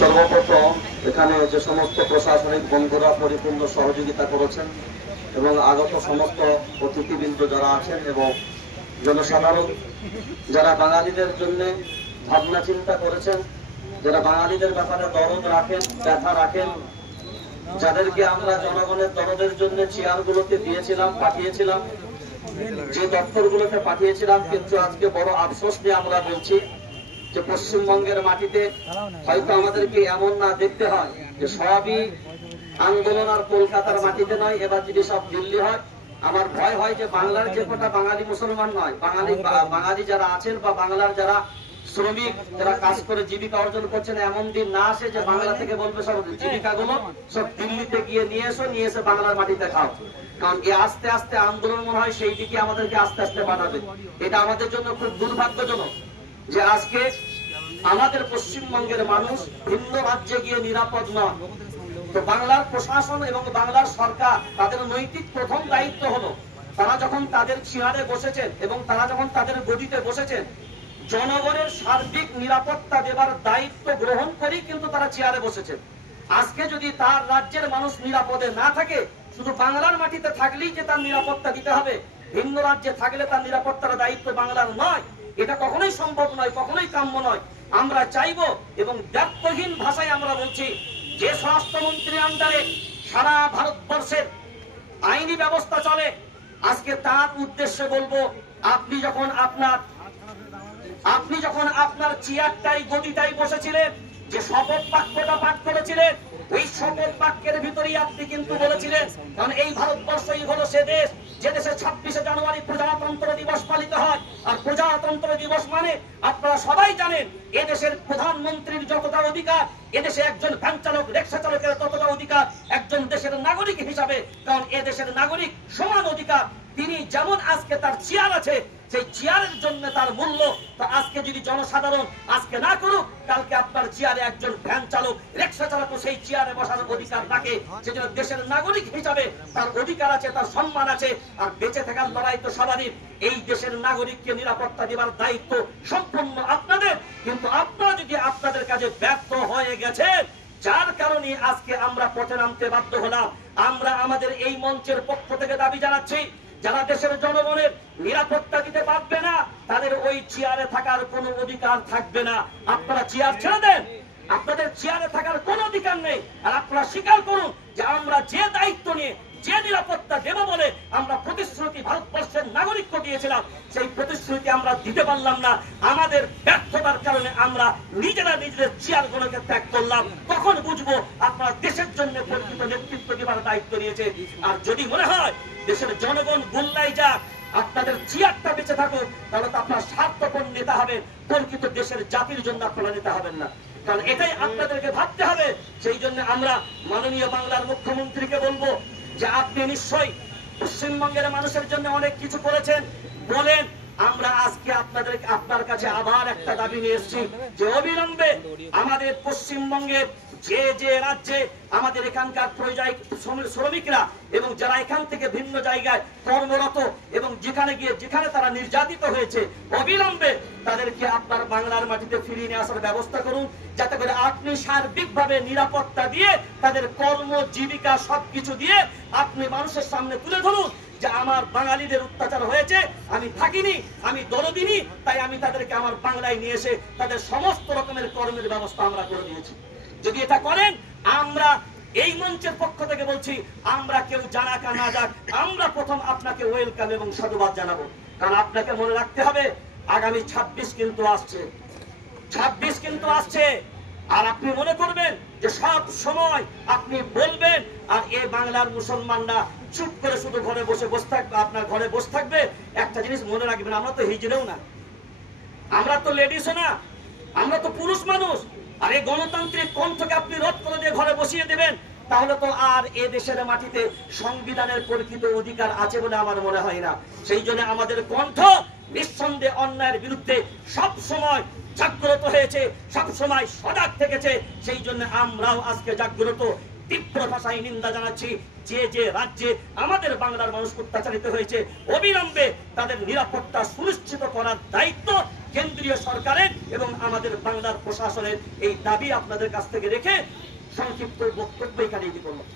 সর্বপ্রথম এখানে যে সমস্ত প্রশাসনিক বন্ধুরা পরিপূর্ণ সহযোগিতা করেছেন এবং আগত সমস্ত অতিথিবৃন্দ যারা আছেন এবং জনসাধারণ যারা বাঙালিদের জন্য ভাবনা চিন্তা করেছেন, যারা বাঙালিদের ব্যাপারে দরদ রাখেন, ব্যথা রাখেন, যাদেরকে আমরা জনগণের দরদের জন্য চেয়ারগুলোতে দিয়েছিলাম, পাঠিয়েছিলাম, যে দপ্তরগুলোতে পাঠিয়েছিলাম, কিন্তু আজকে বড় আফসোস নিয়ে আমরা বলছি যে পশ্চিমবঙ্গের মাটিতে হয়তো আমাদেরকে এমন না দেখতে হয় যে সবই আন্দোলন আর কলকাতার মাটিতে নয়, এবার যদি সব দিল্লি হয়। আমার ভয় হয় যে বাংলার যে কটা বাঙালি মুসলমান নয়, বাঙালি যারা আছেন বা বাংলার যারা শ্রমিক যারা কাজ করে জীবিকা অর্জন করছেন, এমন দিন না আসে যে বাংলা থেকে বলবে সব জীবিকাগুলো সব দিল্লিতে গিয়ে নিয়ে এসে বাংলার মাটিতে খাও। কারণ এই আস্তে আস্তে আন্দোলন মনে হয় সেই দিকে আমাদেরকে আস্তে আস্তে বাড়াবে। এটা আমাদের জন্য খুব দুর্ভাগ্যজনক যে আজকে আমাদের পশ্চিমবঙ্গের মানুষ ভিন্ন রাজ্যে গিয়ে নিরাপদ নয়। তো বাংলার প্রশাসন এবং বাংলার সরকার তাদের নৈতিক প্রথম দায়িত্ব হলো, তারা যখন তাদের চেয়ারে বসেছেন এবং তারা যখন তাদের গদিতে বসেছেন, জনগণের সার্বিক নিরাপত্তা দেবার দায়িত্ব গ্রহণ করেই কিন্তু তারা চেয়ারে বসেছেন। আজকে যদি তার রাজ্যের মানুষ নিরাপদে না থাকে, শুধু বাংলার মাটিতে থাকলেই যে তার নিরাপত্তা দিতে হবে, ভিন্ন রাজ্যে থাকলে তার নিরাপত্তার দায়িত্ব বাংলার নয়, এটা কখনোই সম্ভব নয়, কখনোই কাম্য নয়। আমরা চাইবো এবং ব্যর্থহীন ভাষায় আমরা বলছি যে স্বরাষ্ট্রমন্ত্রীর আন্ডারে সারা ভারতবর্ষের আইনি ব্যবস্থা চলে, আজকে তার উদ্দেশ্যে বলবো, আপনি যখন আপনার চেয়ারটাই গদিটাই বসেছিলেন, যে শপথ বাক্যটা পাঠ করেছিলেন, ওই শপথ বাক্যের ভিতরেই আপনি কিন্তু বলেছিলেন, কারণ এই ভারতবর্ষই হলো সে দেশ যে দেশে 26শে জানুয়ারি প্রজাতন্ত্র দিবস পালিত হয়। আর প্রজাতন্ত্র দিবস মানে আপনারা সবাই জানেন এদেশের প্রধানমন্ত্রীর যতটা অধিকার, এদেশে একজন ভ্যান চালক, রিক্সা চালকের ততটা অধিকার একজন দেশের নাগরিক হিসাবে, কারণ এদেশের নাগরিক সমান অধিকার। তিনি যেমন আজকে তার চেয়ার আছে, সেই চেয়ারের জন্য তার মূল্য। তো আজকে যদি জনসাধারণ আজকে না করুক, কালকে আপনার চেয়ারে একজন ভ্যান চালক, রিক্সা চালকও সেই চেয়ারে বসার অধিকার থাকে। সেজন্য দেশের নাগরিক হিসাবে তার অধিকার আছে, তার সম্মান আছে। আর বেঁচে থাকার লড়াই তো সবারই। এই দেশের নাগরিককে নিরাপত্তা দেওয়ার দায়িত্ব সম্পূর্ণ আপনাদের। কিন্তু আপনারা যদি আপনাদের কাজে ব্যর্থ হয়ে গেছে, যার কারণে আজকে আমরা পথে নামতে বাধ্য হলাম। আমরা আমাদের এই মঞ্চের পক্ষ থেকে দাবি জানাচ্ছি, যারা দেশের জনগণের নিরাপত্তা দিতে পারবে না, তাদের ওই চেয়ারে থাকার কোনো অধিকার থাকবে না। আপনারা চেয়ার ছেড়ে দেন, আপনাদের চেয়ারে থাকার কোনো অধিকার নেই। আর আপনারা স্বীকার করুন যে আমরা যে দায়িত্ব নিয়ে যে নিরাপত্তা দেব বলে আমরা প্রতিশ্রুতি ভারতবর্ষের নাগরিককে দিয়েছিলাম, সেই প্রতিশ্রুতি আমরা দিতে পারলাম না। আমাদের ব্যর্থতার কারণে আমরা নিজেরা নিজেদের চেয়ারগুলোকে ত্যাগ করলাম। তখন বুঝবো আপনারা দেশের জন্য প্রকৃত নেতৃত্ব দেবার দায়িত্ব নিয়েছে। আর যদি মনে হয় দেশের জনগণ গোল্লায় যাক, আপনাদের চেয়ারটা বেঁচে থাকুক, তাহলে তো আপনার স্বার্থপর নেতা হবেন, প্রকৃত দেশের জাতির জন্য আপনারা নেতা হবেন না। কারণ এটাই আপনাদেরকে ভাবতে হবে। সেই জন্য আমরা মাননীয় বাংলার মুখ্যমন্ত্রীকে বলবো যে আপনি নিশ্চয়ই পশ্চিমবঙ্গের মানুষের জন্য অনেক কিছু করেছেন, বলেন। আমরা আজকে আপনার কাছে আবার একটা দাবি নিয়ে এসেছি যে অবিলম্বে আমাদের পশ্চিমবঙ্গের যে রাজ্যে আমাদের এখানকার পরিযায়ী শ্রমিকরা এবং যারা এখান থেকে ভিন্ন জায়গায় কর্মরত এবং যেখানে তারা নির্যাতিত হয়েছে, অবিলম্বে তাদেরকে আপনার বাংলার মাটিতে ফিরিয়ে নিয়ে আসার ব্যবস্থা করুন, যাতে করে আপনি সার্বিকভাবে নিরাপত্তা দিয়ে তাদের কর্ম জীবিকা সবকিছু দিয়ে আপনি মানুষের সামনে তুলে ধরুন যে আমার বাঙালিদের অত্যাচার হয়েছে, আমি থাকিনি, আমি দরদিনি, তাই আমি তাদেরকে আমার বাংলায় নিয়ে এসে তাদের সমস্ত রকমের কর্মের ব্যবস্থা আমরা করে দিয়েছি। যদি এটা করেন, আমরা এই মঞ্চের পক্ষ থেকে বলছি, আমরা কেউ জানাক আর না যাক, আমরা প্রথম আপনাকে ওয়েলকাম এবং সাধুবাদ জানাবো। কারণ আপনাকে মনে রাখতে হবে আগামী 26 কিন্তু আসছে। আর আপনি মনে করবেন যে সব সময় আপনি বলবেন, আর এই বাংলার মুসলমানরা চুপ করে শুধু ঘরে বসে থাকবে, আপনার ঘরে বসে থাকবে। একটা জিনিস মনে রাখবেন, আমরা তো হিজড়েও না, আমরা তো লেডিসও না, আমরা তো পুরুষ মানুষ। আর এই গণতান্ত্রিক কণ্ঠকে আপনি রোধ করে দিয়ে ঘরে বসিয়ে দেবেন, তাহলে তো আর এ দেশের মাটিতে সংবিধানের প্রকৃত অধিকার আছে বলে আমার মনে হয় না। সেই জন্য আমাদের কণ্ঠ নিঃসন্দেহে অন্যায়ের বিরুদ্ধে সব সময় জাগ্রত হয়েছে, সব সময় সজাগ থেকেছে। সেই জন্য আমরাও আজকে জাগ্রত। তীব্র ভাষায় নিন্দা জানাচ্ছি যে রাজ্যে আমাদের বাংলার মানুষ অত্যাচারিত হয়েছে, অবিলম্বে তাদের নিরাপত্তা সুনিশ্চিত করার দায়িত্ব কেন্দ্রীয় সরকারের এবং আমাদের বাংলার প্রশাসনের এই দাবি আপনাদের কাছ থেকে রেখে সংক্ষিপ্ত বক্তব্য এখানে করলাম।